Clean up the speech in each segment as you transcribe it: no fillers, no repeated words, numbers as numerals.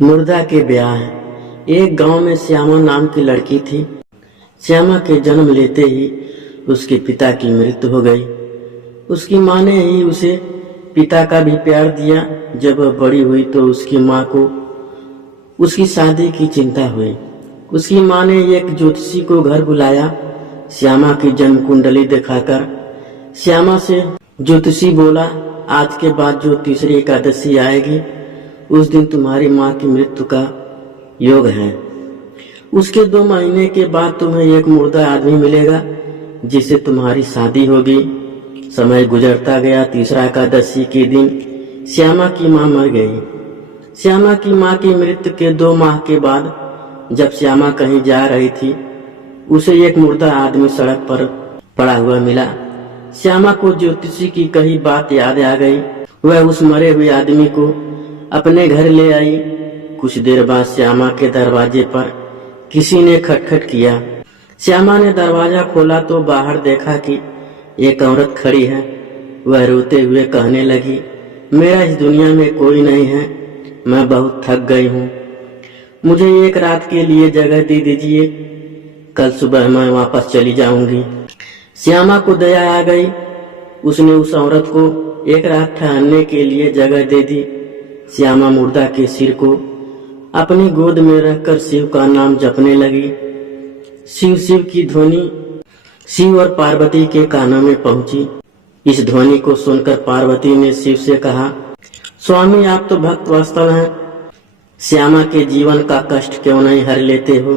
मुर्दा के ब्याह। एक गांव में श्यामा नाम की लड़की थी। श्यामा के जन्म लेते ही उसके पिता की मृत्यु हो गई। उसकी माँ ने ही उसे पिता का भी प्यार दिया। जब वह बड़ी हुई तो उसकी माँ को उसकी शादी की चिंता हुई। उसकी माँ ने एक ज्योतिषी को घर बुलाया। श्यामा की जन्म कुंडली दिखाकर श्यामा से ज्योतिषी बोला, आज के बाद जो तीसरी एकादशी आएगी उस दिन तुम्हारी माँ की मृत्यु का योग है। उसके 2 महीने के बाद तुम्हें एक मुर्दा आदमी मिलेगा जिससे तुम्हारी शादी होगी। समय गुजरता गया। तीसरा एकादशी के दिन श्यामा की माँ मर गई। श्यामा की माँ की मृत्यु के 2 माह के बाद जब श्यामा कहीं जा रही थी, उसे एक मुर्दा आदमी सड़क पर पड़ा हुआ मिला। श्यामा को ज्योतिषी की कही बात याद आ गई। वह उस मरे हुए आदमी को अपने घर ले आई। कुछ देर बाद श्यामा के दरवाजे पर किसी ने खटखट किया। श्यामा ने दरवाजा खोला तो बाहर देखा कि एक औरत खड़ी है। वह रोते हुए कहने लगी, मेरा इस दुनिया में कोई नहीं है, मैं बहुत थक गई हूँ, मुझे एक रात के लिए जगह दे दीजिए, कल सुबह मैं वापस चली जाऊंगी। श्यामा को दया आ गई। उसने उस औरत को एक रात ठहरने के लिए जगह दे दी। श्यामा मुर्दा के सिर को अपनी गोद में रखकर शिव का नाम जपने लगी। शिव शिव की ध्वनि शिव और पार्वती के कानों में पहुंची। इस ध्वनि को सुनकर पार्वती ने शिव से कहा, स्वामी आप तो भक्त वत्सल हैं, श्यामा के जीवन का कष्ट क्यों नहीं हर लेते हो।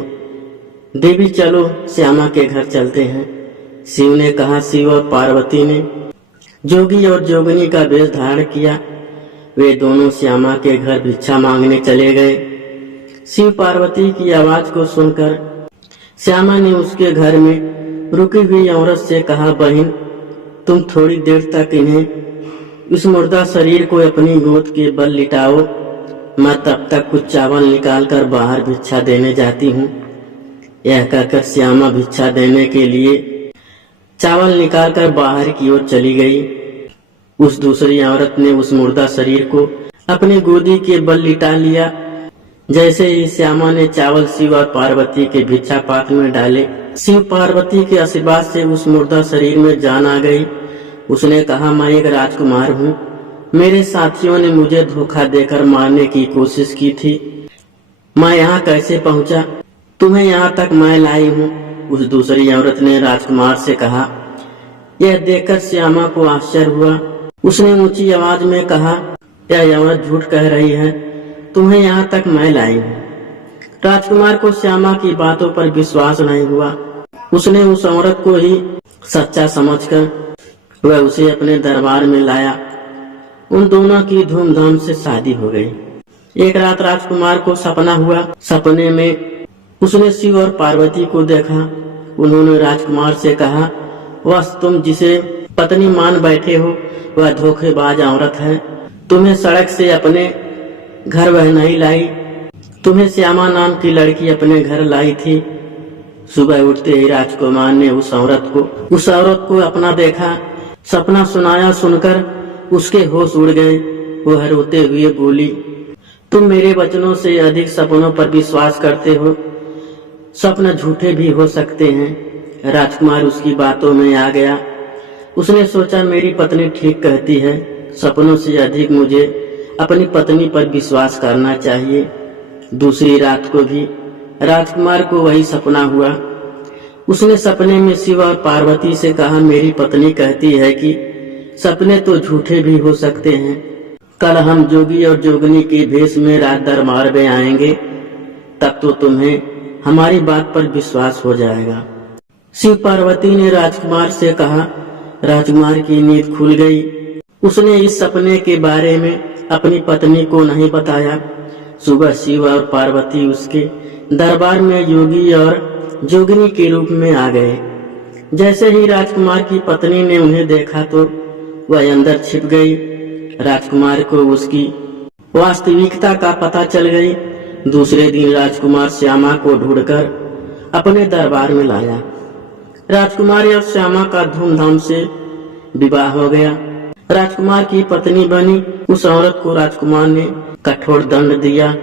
देवी चलो श्यामा के घर चलते हैं। शिव ने कहा। शिव और पार्वती ने जोगी और जोगनी का वेश धारण किया। वे दोनों श्यामा के घर भिक्षा मांगने चले गए। शिव पार्वती की आवाज को सुनकर श्यामा ने उसके घर में रुकी हुई औरत से कहा, बहन तुम थोड़ी देर तक इन्हें इस मुर्दा शरीर को अपनी गोद के बल लिटाओ, मैं तब तक कुछ चावल निकाल कर बाहर भिक्षा देने जाती हूँ। यह कहकर श्यामा भिक्षा देने के लिए चावल निकालकर बाहर की ओर चली गई। उस दूसरी औरत ने उस मुर्दा शरीर को अपनी गोदी के बल लिटा लिया। जैसे ही श्यामा ने चावल शिव और पार्वती के भिक्षा पात्र में डाले, शिव पार्वती के आशीर्वाद से उस मुर्दा शरीर में जान आ गई। उसने कहा, मैं एक राजकुमार हूँ, मेरे साथियों ने मुझे धोखा देकर मारने की कोशिश की थी, मैं यहाँ कैसे पहुँचा, तुम्हें यहाँ तक मैं लाई हूँ। उस दूसरी औरत ने राजकुमार से कहा। यह देखकर श्यामा को आश्चर्य हुआ। उसने ऊंची आवाज में कहा, यह औरत झूठ कह रही है, तुम्हें यहाँ तक मैं लाई हूँ। राजकुमार को श्यामा की बातों पर विश्वास नहीं हुआ। उसने उस औरत को ही सच्चा समझकर वह उसे अपने दरबार में लाया। उन दोनों की धूमधाम से शादी हो गई। एक रात राजकुमार को सपना हुआ। सपने में उसने शिव और पार्वती को देखा। उन्होंने राजकुमार से कहा, वह तुम जिसे पत्नी मान बैठे हो वह धोखेबाज औरत है, तुम्हें सड़क से अपने घर वह नहीं लाई, तुम्हें श्यामा नाम की लड़की अपने घर लाई थी। सुबह उठते ही राजकुमार ने उस औरत को अपना देखा। सपना सुनाया सुनकर उसके होश उड़ गए। वह रोते हुए बोली, तुम मेरे वचनों से अधिक सपनों पर विश्वास करते हो, स्वप्न झूठे भी हो सकते हैं। राजकुमार उसकी बातों में आ गया। उसने सोचा, मेरी पत्नी ठीक कहती है, सपनों से अधिक मुझे अपनी पत्नी पर विश्वास करना चाहिए। दूसरी रात को भी राजकुमार को वही सपना हुआ। उसने सपने में शिव और पार्वती से कहा, मेरी पत्नी कहती है कि सपने तो झूठे भी हो सकते हैं, कल हम जोगी और जोगनी के भेष में रात दरबार में आएंगे, तब तो तुम्हें हमारी बात पर विश्वास हो जाएगा। शिव पार्वती ने राजकुमार से कहा। राजकुमार की नींद खुल गई। उसने इस सपने के बारे में अपनी पत्नी को नहीं बताया। सुबह शिव और पार्वती उसके दरबार में योगी और जोगिनी के रूप में आ गए। जैसे ही राजकुमार की पत्नी ने उन्हें देखा तो वह अंदर छिप गई। राजकुमार को उसकी वास्तविकता का पता चल गई। दूसरे दिन राजकुमार श्यामा को ढूंढकर अपने दरबार में लाया। राजकुमार और श्यामा का धूमधाम से विवाह हो गया। राजकुमार की पत्नी बनी उस औरत को राजकुमार ने कठोर दंड दिया।